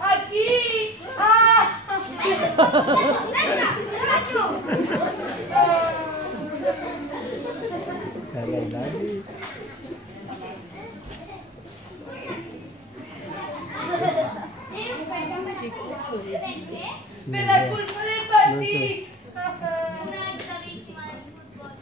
Aquí. Kalian lagi. Per la culpa del partit. Una altra víctima del fútbol.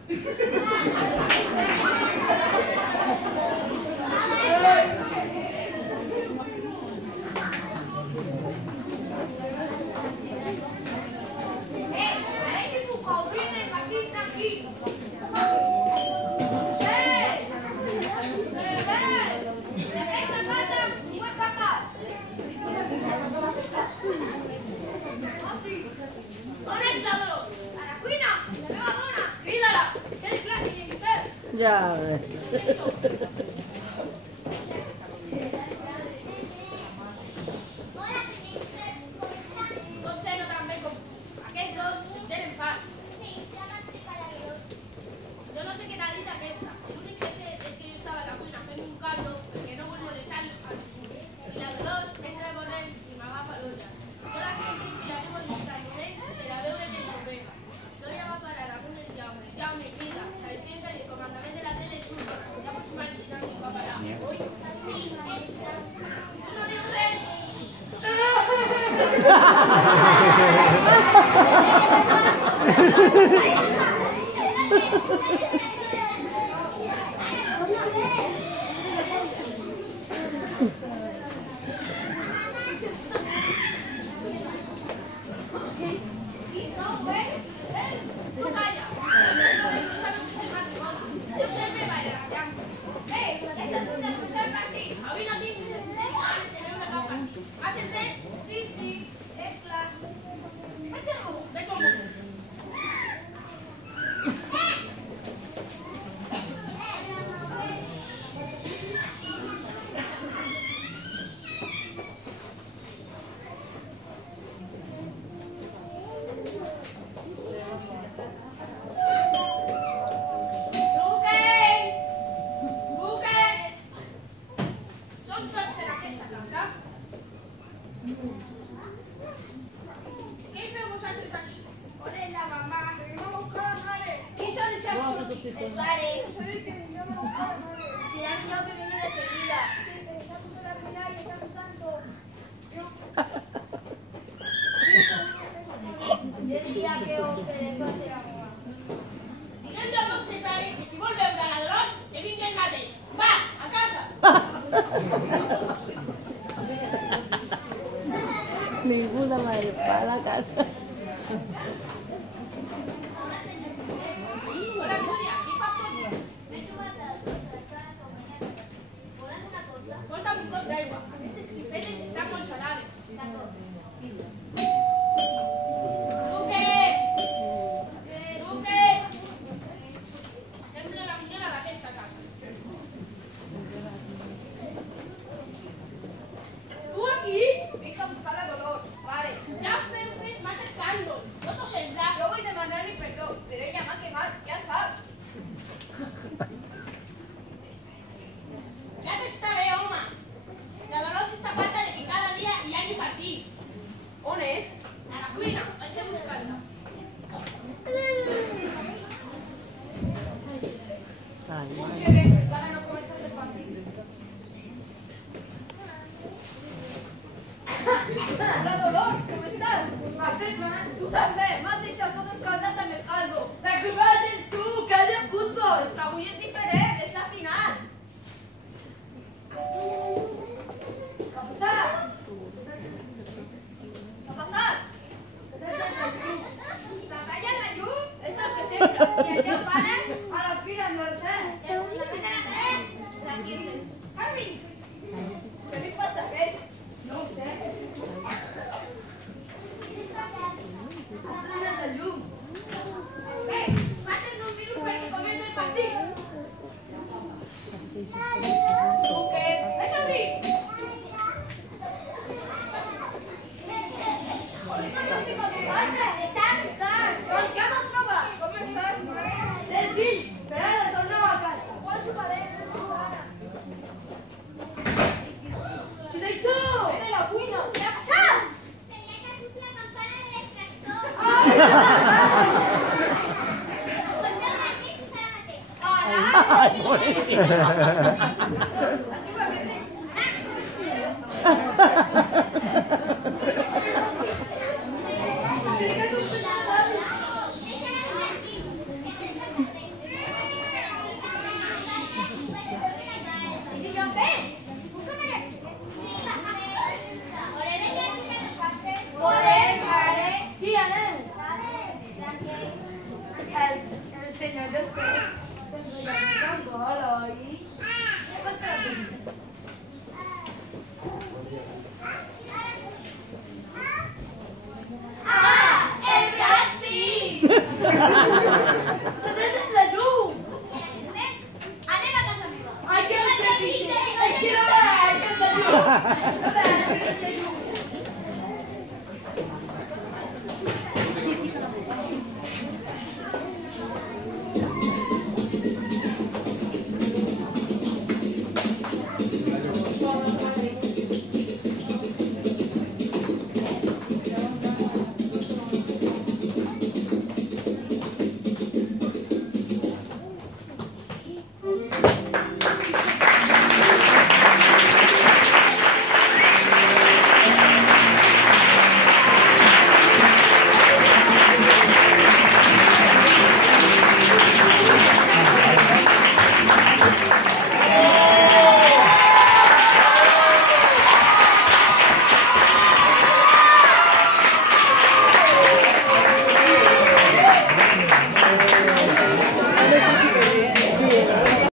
A ver si tu cobrís el partit tranquil. On és la Dolors? A la cuina! La meva dona! Crida-la! Que és clar, senyor Josep! Ya. Hola, senyor Josep. Potser no tan bé com tu. Aquests dos tenen fart. Sí, ja m'explica la Dolors. Jo no sé què t'ha dit aquesta. L'únic que sé és que jo estava a la cuina fent un caldo perquè no vull molestar als fills. I la Dolors entra corrents i m'agafa l'olla. Jo la sentit i la tengo en el moment per a veure què s'ofega. L'olla va parar damunt el Jaume. Jaume crida, s'aixeca i el comandament de la tele surt. Ja pots imaginar qui va parar. Ui, Sí, és clar. tu no dius res? I sou, tu calla. Jo sempre vaig ratllant. És el partit. Avui no tinc teniu de cap partit. Has entès? Sí, sí, és clar. Ves on vull. Som sols en aquesta casa? Què hi feu vosaltres aquí? On és la mamà? Qui s'ha deixat sol? El pare. Será yo que viene de seguida. Yo diría que os pase la mamá. Digueu-li al vostre pare que si vol veure la Dolors, que vingui el mateix. Va, a casa! Ninguna madre para la casa. Hola, Núria, què fas tot? Me he trobat a la comunitat. Volem una cosa? Porta'm un got d'aigua. Aquestes cripetes estan molt salades. D'acord. Luque! Luque! Sempre la minyona d'aquesta casa. Tu aquí? Vinc a buscar la Dolors. Vale. Ja feu fet massa escàndol. No t'ho sé el teu pare a la fira no el sé. El fundament de la tele, tranquil·les. Carmin, què li passa a aquest? No ho sé. Ha donat la llum. Bé, falten 2 minuts perquè comença el partit. Tu què? Deixa obrir. Doncs ja m'has trobat. Com estàs? Bé, fills, però ara torneu a casa. Quan soparem? Què és això? Ve de la cuina. Què ha passat? Se li ha caigut la campana de l'extractor. Porteu la llest ara mateix. Sí, anem. El senyor Josep. Oi? Què passa?